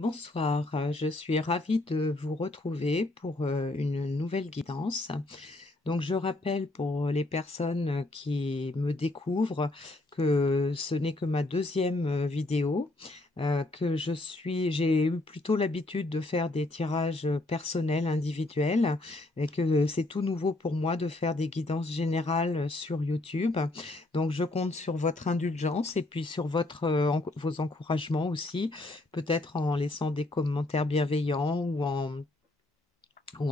Bonsoir, je suis ravie de vous retrouver pour une nouvelle guidance. Donc je rappelle pour les personnes qui me découvrent que ce n'est que ma deuxième vidéo, j'ai eu plutôt l'habitude de faire des tirages personnels, individuels, et que c'est tout nouveau pour moi de faire des guidances générales sur YouTube. Donc je compte sur votre indulgence et puis sur vos encouragements aussi, peut-être en laissant des commentaires bienveillants ou en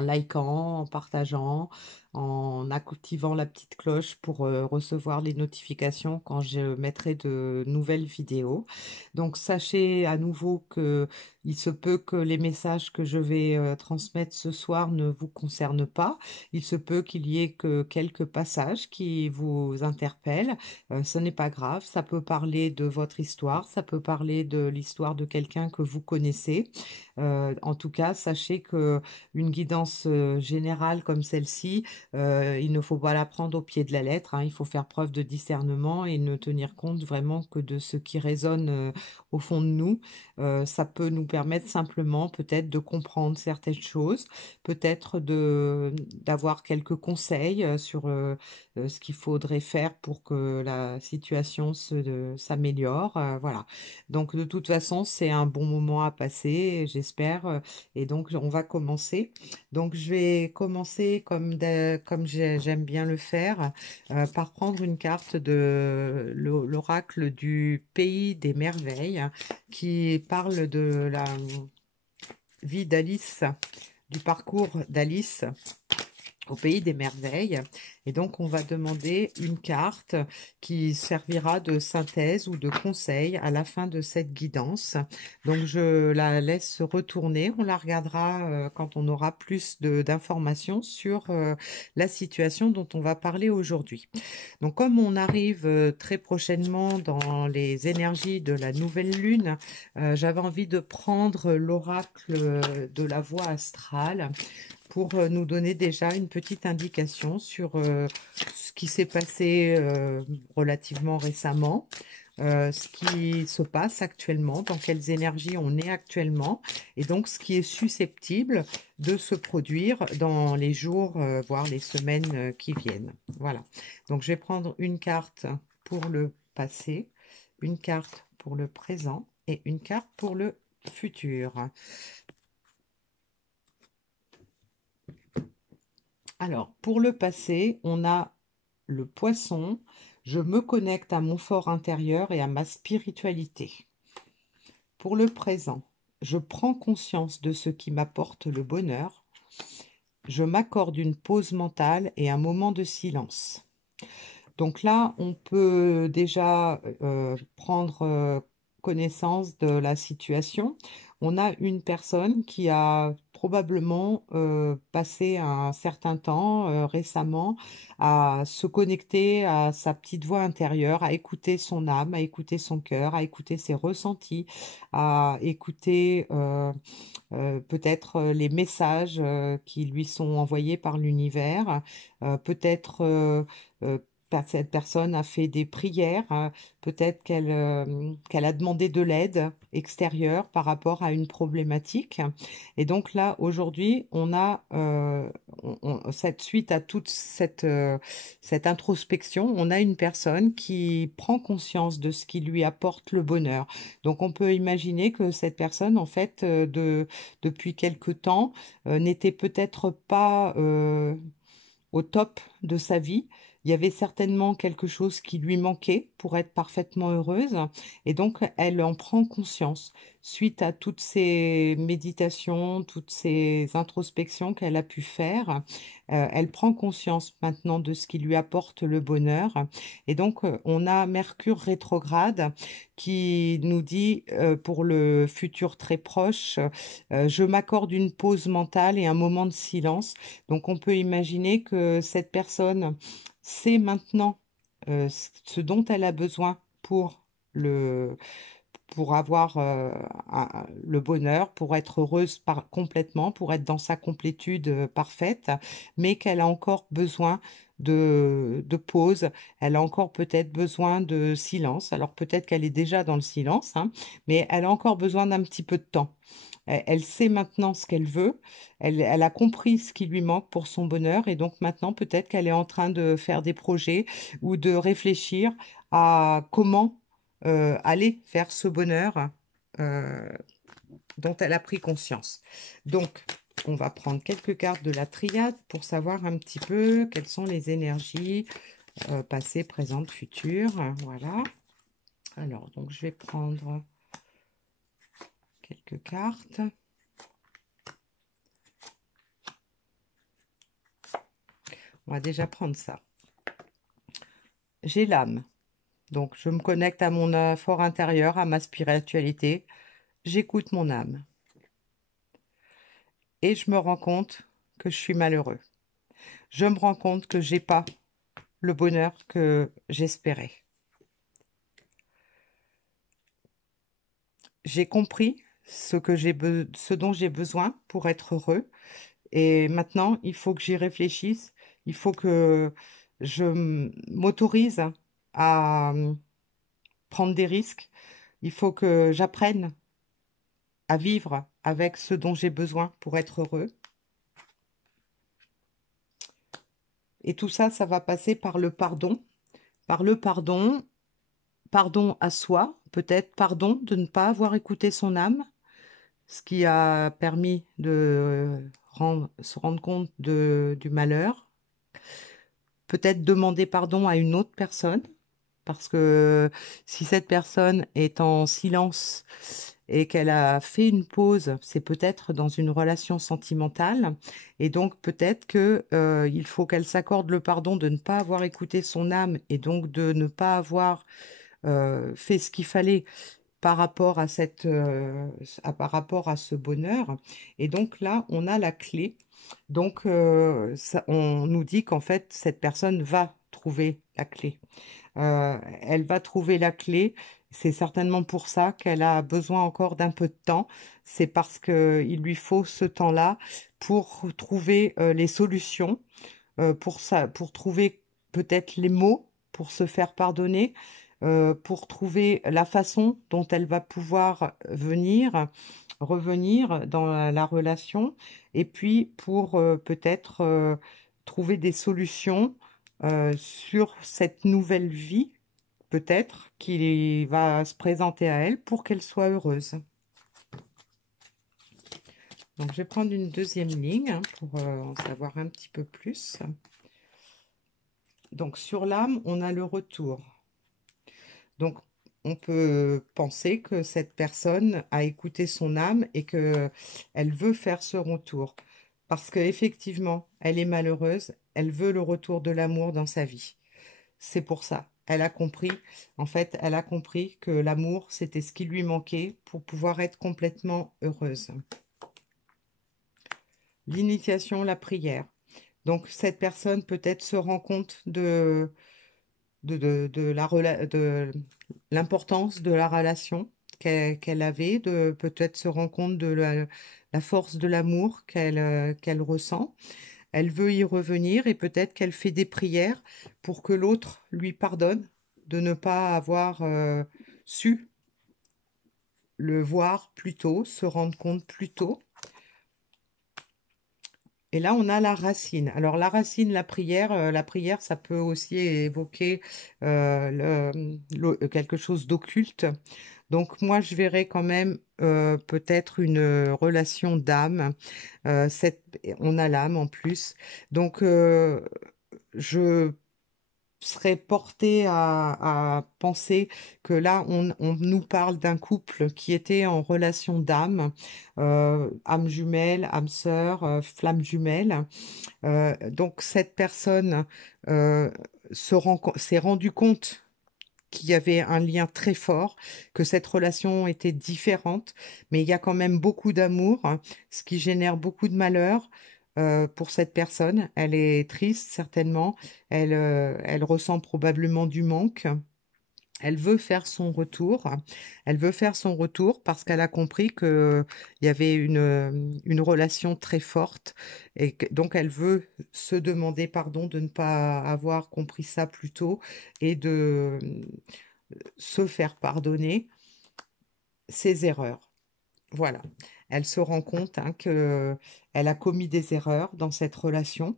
likant, en partageant, en activant la petite cloche pour recevoir les notifications quand je mettrai de nouvelles vidéos. Donc sachez à nouveau que il se peut que les messages que je vais transmettre ce soir ne vous concernent pas. Il se peut qu'il y ait que quelques passages qui vous interpellent. Ce n'est pas grave, ça peut parler de votre histoire, ça peut parler de l'histoire de quelqu'un que vous connaissez. En tout cas, sachez que une guidance générale comme celle-ci, il ne faut pas la prendre au pied de la lettre, hein. Il faut faire preuve de discernement et ne tenir compte vraiment que de ce qui résonne au fond de nous. Ça peut nous permettre simplement peut-être de comprendre certaines choses, peut-être d'avoir quelques conseils sur ce qu'il faudrait faire pour que la situation s'améliore. Voilà. Donc de toute façon, c'est un bon moment à passer, j'espère. Et donc on va commencer. Donc je vais commencer comme j'aime bien le faire, par prendre une carte de l'oracle du pays des merveilles qui parle de la vie d'Alice, du parcours d'Alice au pays des merveilles. Et donc, on va demander une carte qui servira de synthèse ou de conseil à la fin de cette guidance. Donc, je la laisse retourner. On la regardera quand on aura plus d'informations sur la situation dont on va parler aujourd'hui. Donc, comme on arrive très prochainement dans les énergies de la nouvelle lune, j'avais envie de prendre l'oracle de la voie astrale pour nous donner déjà une petite indication sur ce qui s'est passé relativement récemment, ce qui se passe actuellement, dans quelles énergies on est actuellement, et donc ce qui est susceptible de se produire dans les jours, voire les semaines qui viennent. Voilà. Donc je vais prendre une carte pour le passé, une carte pour le présent et une carte pour le futur. Alors, pour le passé, on a le poisson. Je me connecte à mon fort intérieur et à ma spiritualité. Pour le présent, je prends conscience de ce qui m'apporte le bonheur. Je m'accorde une pause mentale et un moment de silence. Donc là, on peut déjà prendre connaissance de la situation. On a une personne qui a probablement passé un certain temps récemment à se connecter à sa petite voix intérieure, à écouter son âme, à écouter son cœur, à écouter ses ressentis, à écouter peut-être les messages qui lui sont envoyés par l'univers, peut-être euh, cette personne a fait des prières, hein, peut-être qu'elle a demandé de l'aide extérieure par rapport à une problématique. Et donc là, aujourd'hui, on a cette suite à toute cette introspection, on a une personne qui prend conscience de ce qui lui apporte le bonheur. Donc on peut imaginer que cette personne, en fait, depuis quelque temps, n'était peut-être pas au top de sa vie. Il y avait certainement quelque chose qui lui manquait pour être parfaitement heureuse. Et donc, elle en prend conscience suite à toutes ces méditations, toutes ces introspections qu'elle a pu faire. Elle prend conscience maintenant de ce qui lui apporte le bonheur. Et donc, on a Mercure rétrograde qui nous dit pour le futur très proche, je m'accorde une pause mentale et un moment de silence. Donc on peut imaginer que cette personne sait maintenant ce dont elle a besoin le, pour avoir le bonheur, pour être heureuse complètement, pour être dans sa complétude parfaite, mais qu'elle a encore besoin de pause, elle a encore peut-être besoin de silence. Alors peut-être qu'elle est déjà dans le silence, hein, mais elle a encore besoin d'un petit peu de temps. Elle sait maintenant ce qu'elle veut, elle a compris ce qui lui manque pour son bonheur et donc maintenant peut-être qu'elle est en train de faire des projets ou de réfléchir à comment aller vers ce bonheur euh, dont elle a pris conscience. Donc, on va prendre quelques cartes de la triade pour savoir un petit peu quelles sont les énergies passées, présentes, futures. Voilà. Alors, donc je vais prendre quelques cartes. On va déjà prendre ça. J'ai l'âme. Donc, je me connecte à mon fort intérieur, à ma spiritualité. J'écoute mon âme. Et je me rends compte que je suis malheureux. Je me rends compte que j'ai pas le bonheur que j'espérais. J'ai compris ce dont j'ai besoin pour être heureux. Et maintenant, il faut que j'y réfléchisse. Il faut que je m'autorise à prendre des risques. Il faut que j'apprenne à vivre avec ce dont j'ai besoin pour être heureux. Et tout ça, ça va passer par le pardon. Par le pardon, pardon à soi, peut-être pardon de ne pas avoir écouté son âme, ce qui a permis de se rendre compte du malheur. Peut-être demander pardon à une autre personne, parce que si cette personne est en silence et qu'elle a fait une pause, c'est peut-être dans une relation sentimentale, et donc peut-être que, il faut qu'elle s'accorde le pardon de ne pas avoir écouté son âme et donc de ne pas avoir fait ce qu'il fallait par rapport à par rapport à ce bonheur. Et donc là, on a la clé. Donc, on nous dit qu'en fait, cette personne va trouver la clé. Elle va trouver la clé. C'est certainement pour ça qu'elle a besoin encore d'un peu de temps. C'est parce qu'il lui faut ce temps-là pour trouver les solutions, pour trouver peut-être les mots, pour se faire pardonner, pour trouver la façon dont elle va pouvoir revenir dans la relation, et puis pour peut-être trouver des solutions sur cette nouvelle vie, peut-être, qui va se présenter à elle pour qu'elle soit heureuse. Donc, je vais prendre une deuxième ligne hein, pour en savoir un petit peu plus. Donc, sur l'âme, on a le retour. Donc, on peut penser que cette personne a écouté son âme et que elle veut faire ce retour. Parce qu'effectivement, elle est malheureuse, elle veut le retour de l'amour dans sa vie. C'est pour ça. Elle a compris, en fait, elle a compris que l'amour, c'était ce qui lui manquait pour pouvoir être complètement heureuse. L'initiation, la prière. Donc, cette personne peut-être se rend compte de l'importance de la relation qu'elle avait, de peut-être se rendre compte de la force de l'amour qu'elle ressent. Elle veut y revenir et peut-être qu'elle fait des prières pour que l'autre lui pardonne de ne pas avoir su le voir plus tôt, se rendre compte plus tôt. Et là, on a la racine. Alors, la prière, ça peut aussi évoquer quelque chose d'occulte. Donc, moi, je verrais quand même peut-être une relation d'âme. On a l'âme en plus. Donc, je serais portée à penser que là, on nous parle d'un couple qui était en relation d'âme, âme jumelle, âme sœur, flamme jumelle. Donc cette personne s'est rendu compte qu'il y avait un lien très fort, que cette relation était différente, mais il y a quand même beaucoup d'amour, hein, ce qui génère beaucoup de malheur pour cette personne. Elle est triste, certainement. Elle ressent probablement du manque. Elle veut faire son retour. Elle veut faire son retour parce qu'elle a compris qu'il y avait une relation très forte et donc elle veut se demander pardon de ne pas avoir compris ça plus tôt et de se faire pardonner ses erreurs. Voilà. Elle se rend compte hein, que elle a commis des erreurs dans cette relation,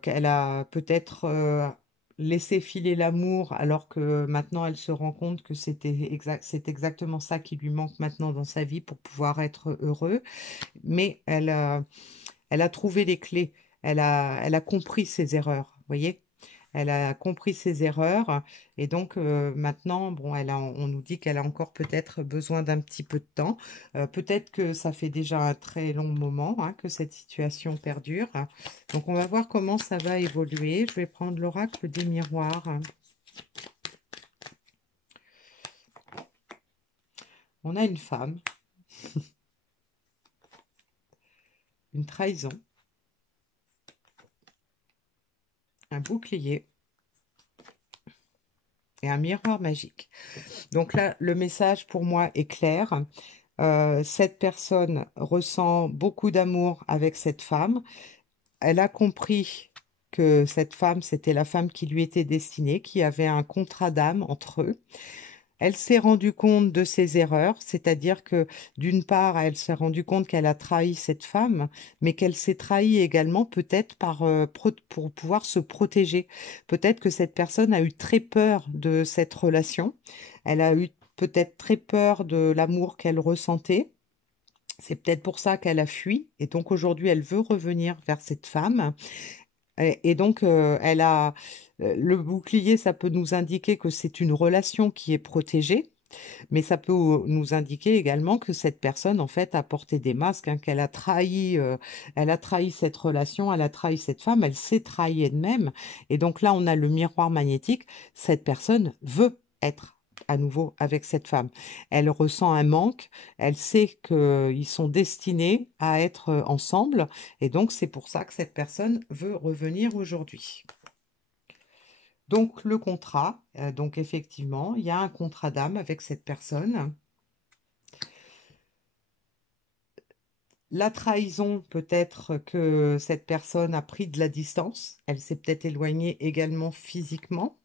qu'elle a peut-être laissé filer l'amour alors que maintenant elle se rend compte que c'est exactement ça qui lui manque maintenant dans sa vie pour pouvoir être heureux. Mais elle a trouvé les clés, elle a compris ses erreurs, vous voyez? Elle a compris ses erreurs et donc maintenant, bon, on nous dit qu'elle a encore peut-être besoin d'un petit peu de temps. Peut-être que ça fait déjà un très long moment hein, que cette situation perdure. Donc on va voir comment ça va évoluer. Je vais prendre l'oracle des miroirs. On a une femme, une trahison, un bouclier et un miroir magique. Donc là, le message pour moi est clair. Cette personne ressent beaucoup d'amour avec cette femme. Elle a compris que cette femme, c'était la femme qui lui était destinée, qui avait un contrat d'âme entre eux. Elle s'est rendue compte de ses erreurs, c'est-à-dire que d'une part, elle s'est rendue compte qu'elle a trahi cette femme, mais qu'elle s'est trahie également peut-être pour pouvoir se protéger. Peut-être que cette personne a eu très peur de cette relation. Elle a eu peut-être très peur de l'amour qu'elle ressentait. C'est peut-être pour ça qu'elle a fui. Et donc aujourd'hui, elle veut revenir vers cette femme. Et donc, le bouclier, ça peut nous indiquer que c'est une relation qui est protégée, mais ça peut nous indiquer également que cette personne, en fait, a porté des masques, hein, elle a trahi cette relation, elle a trahi cette femme, elle s'est trahie elle-même. Et donc là, on a le miroir magnétique. Cette personne veut être à nouveau avec cette femme. Elle ressent un manque, elle sait qu'ils sont destinés à être ensemble, et donc c'est pour ça que cette personne veut revenir aujourd'hui. Donc le contrat, donc effectivement, il y a un contrat d'âme avec cette personne. La trahison, peut-être que cette personne a pris de la distance, elle s'est peut-être éloignée également physiquement,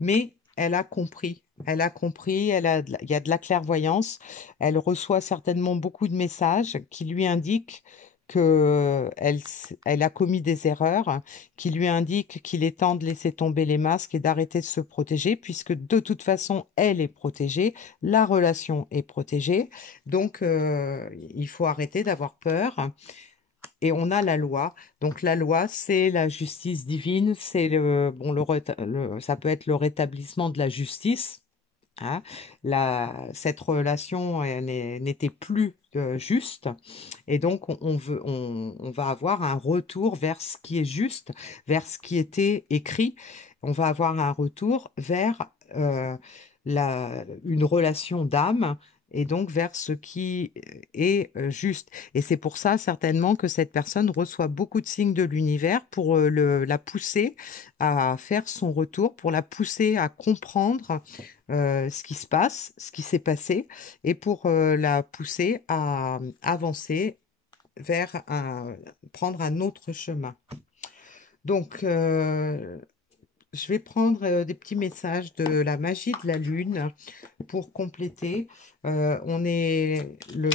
mais elle a compris. Elle a compris, il y a de la clairvoyance. Elle reçoit certainement beaucoup de messages qui lui indiquent elle a commis des erreurs, qui lui indiquent qu'il est temps de laisser tomber les masques et d'arrêter de se protéger, puisque de toute façon, elle est protégée, la relation est protégée. Donc, il faut arrêter d'avoir peur. Et on a la loi. Donc la loi, c'est la justice divine, c'est ça peut être le rétablissement de la justice. Hein. Cette relation n'était plus juste. Et donc on va avoir un retour vers ce qui est juste, vers ce qui était écrit. On va avoir un retour vers une relation d'âme et donc vers ce qui est juste. Et c'est pour ça certainement que cette personne reçoit beaucoup de signes de l'univers pour la pousser à faire son retour, pour la pousser à comprendre ce qui se passe, ce qui s'est passé, et pour la pousser à avancer prendre un autre chemin. Donc, je vais prendre des petits messages de la magie de la lune pour compléter. On est le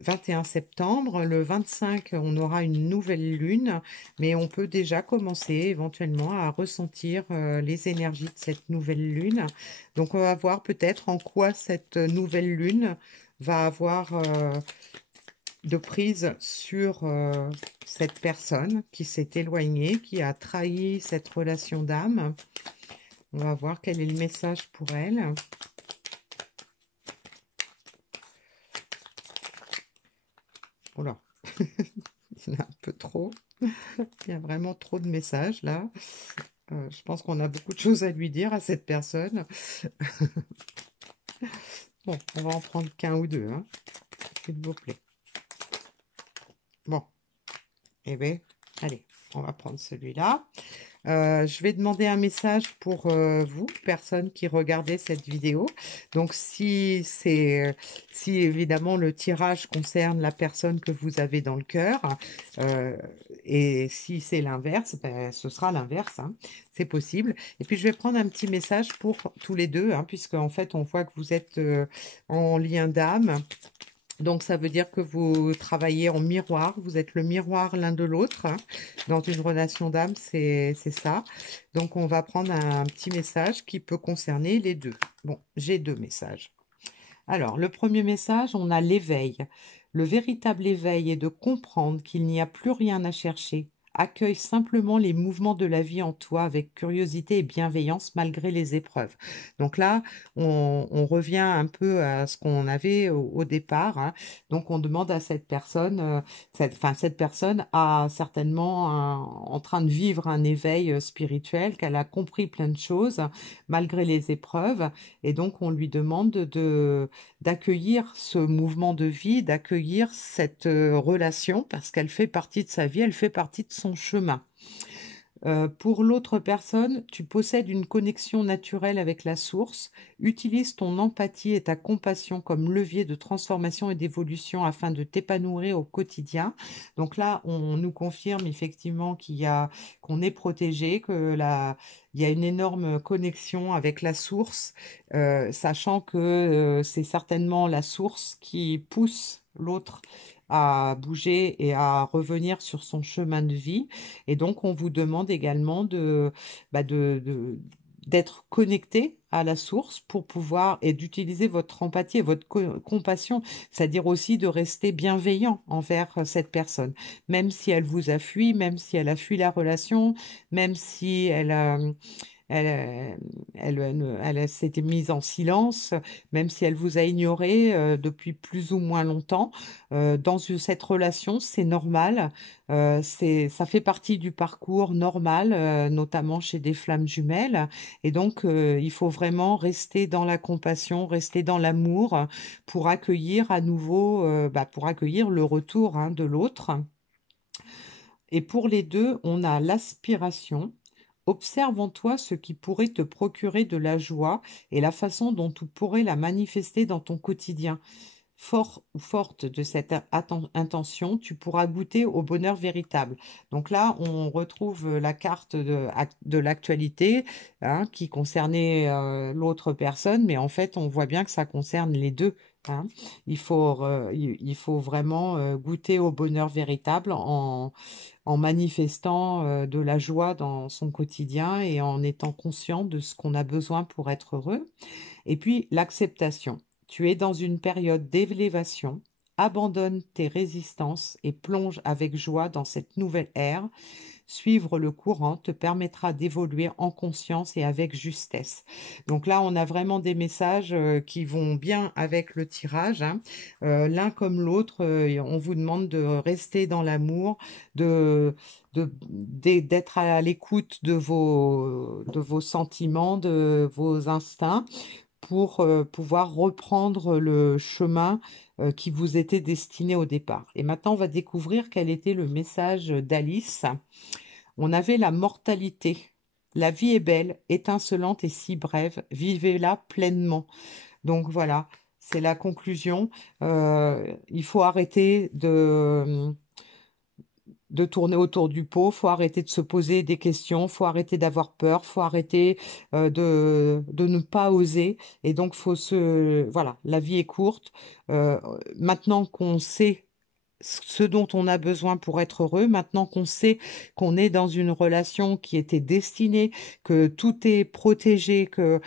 21 septembre. Le 25, on aura une nouvelle lune, mais on peut déjà commencer éventuellement à ressentir les énergies de cette nouvelle lune. Donc, on va voir peut-être en quoi cette nouvelle lune va avoir de prise sur cette personne qui s'est éloignée, qui a trahi cette relation d'âme. On va voir quel est le message pour elle. Oh là, il y en a un peu trop. Il y a vraiment trop de messages là. Je pense qu'on a beaucoup de choses à lui dire à cette personne. Bon, on va en prendre qu'un ou deux, hein, s'il vous plaît. Bon, eh bien, allez, on va prendre celui-là. Je vais demander un message pour vous, personne qui regardez cette vidéo. Donc, si évidemment le tirage concerne la personne que vous avez dans le cœur, euh, et si c'est l'inverse, ben, ce sera l'inverse, hein. C'est possible. Et puis, je vais prendre un petit message pour tous les deux, hein, puisque en fait, on voit que vous êtes en lien d'âme. Donc, ça veut dire que vous travaillez en miroir, vous êtes le miroir l'un de l'autre, hein. Dans une relation d'âme, c'est ça. Donc, on va prendre un petit message qui peut concerner les deux. Bon, j'ai deux messages. Alors, le premier message, on a l'éveil. Le véritable éveil est de comprendre qu'il n'y a plus rien à chercher. Accueille simplement les mouvements de la vie en toi avec curiosité et bienveillance malgré les épreuves. Donc là, on revient un peu à ce qu'on avait au départ, hein. Donc on demande à cette personne, cette personne a certainement en train de vivre un éveil spirituel, qu'elle a compris plein de choses malgré les épreuves. Et donc on lui demande d'accueillir ce mouvement de vie, d'accueillir cette relation parce qu'elle fait partie de sa vie, elle fait partie de son chemin. Pour l'autre personne, tu possèdes une connexion naturelle avec la source. Utilise ton empathie et ta compassion comme levier de transformation et d'évolution afin de t'épanouir au quotidien. Donc là, on nous confirme effectivement qu'on est protégé, il y a une énorme connexion avec la source, sachant que c'est certainement la source qui pousse l'autre à bouger et à revenir sur son chemin de vie. Et donc, on vous demande également d'être connecté à la source pour pouvoir et d'utiliser votre empathie et votre compassion, c'est-à-dire aussi de rester bienveillant envers cette personne, même si elle vous a fui, même si elle a fui la relation, même si elle, elle s'était mise en silence, même si elle vous a ignoré depuis plus ou moins longtemps. Dans cette relation, c'est normal. Ça fait partie du parcours normal, notamment chez des flammes jumelles. Et donc, il faut vraiment rester dans la compassion, rester dans l'amour pour accueillir à nouveau, pour accueillir le retour, hein, de l'autre. Et pour les deux, on a l'aspiration. Observe en toi ce qui pourrait te procurer de la joie et la façon dont tu pourrais la manifester dans ton quotidien. Fort ou forte de cette intention, tu pourras goûter au bonheur véritable. Donc là, on retrouve la carte de l'actualité, hein, qui concernait l'autre personne, mais en fait, on voit bien que ça concerne les deux, hein. Il faut vraiment goûter au bonheur véritable en manifestant de la joie dans son quotidien et en étant conscient de ce qu'on a besoin pour être heureux. Et puis l'acceptation. Tu es dans une période d'élévation. Abandonne tes résistances et plonge avec joie dans cette nouvelle ère. Suivre le courant te permettra d'évoluer en conscience et avec justesse. Donc là, on a vraiment des messages qui vont bien avec le tirage, hein. L'un comme l'autre, on vous demande de rester dans l'amour, d'être à l'écoute de vos sentiments, de vos instincts pour pouvoir reprendre le chemin qui vous était destiné au départ. Et maintenant, on va découvrir quel était le message d'Alice. On avait la mortalité. La vie est belle, étincelante et si brève. Vivez-la pleinement. Donc voilà, c'est la conclusion. Il faut arrêter de tourner autour du pot, faut arrêter de se poser des questions, faut arrêter d'avoir peur, faut arrêter de ne pas oser. Et donc, voilà, la vie est courte. Euh, Maintenant qu'on sait ce dont on a besoin pour être heureux, maintenant qu'on sait qu'on est dans une relation qui était destinée, que tout est protégé, que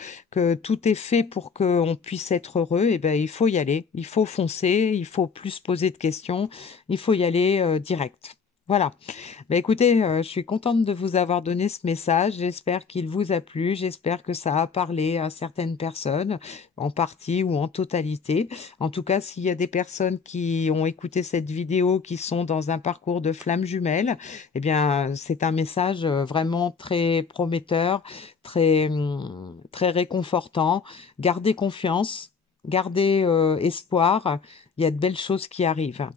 tout est fait pour qu'on puisse être heureux, et ben, il faut y aller, il faut foncer, il faut plus se poser de questions, il faut y aller direct. Voilà. Bah, écoutez, je suis contente de vous avoir donné ce message. J'espère qu'il vous a plu. J'espère que ça a parlé à certaines personnes, en partie ou en totalité. En tout cas, s'il y a des personnes qui ont écouté cette vidéo, qui sont dans un parcours de flammes jumelles, eh bien, c'est un message vraiment très prometteur, très réconfortant. Gardez confiance, gardez espoir. Il y a de belles choses qui arrivent.